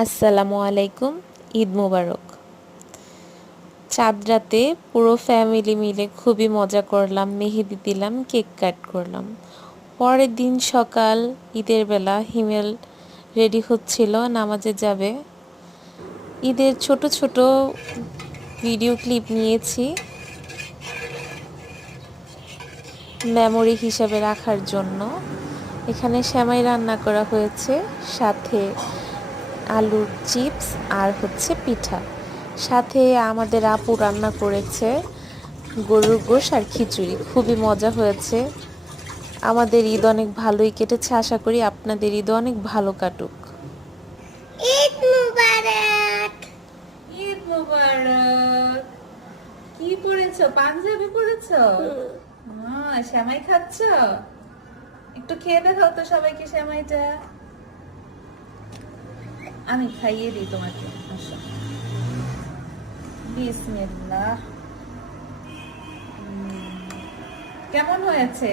আসসালামু আলাইকুম। ঈদ মোবারক। চাঁদ রাতে পুরো ফ্যামিলি মিলে খুবই মজা করলাম, মেহেদি দিলাম, কেক কাট করলাম। পরের দিন সকাল ঈদের বেলা হিমেল রেডি হচ্ছিল, নামাজে যাবে। ঈদের ছোট ছোট ভিডিও ক্লিপ নিয়েছি মেমোরি হিসাবে রাখার জন্য। এখানে সেমাই রান্না করা হয়েছে, সাথে আলুর চিপস আর পিঠা। সাথে আমাদের আপু রান্না করেছে গরুর গোশ আর খিচুড়ি, খুবই মজা হয়েছে। আমাদের ঈদ অনেক ভালোই কেটেছে, আশা করি আপনাদের ঈদ অনেক ভালো কাটুক। ঈদ মুবারক। ঈদ মোবারক। কি পরেছো? পাঞ্জাবি পরেছো? সেমাই খাচ্ছ? একটু খেয়ে দেখাও তো সবাইকে সেমাইটা। আমি খাইয়ে দিই তোমাকে। আসো, বিসমিল্লাহ। কেমন হয়েছে?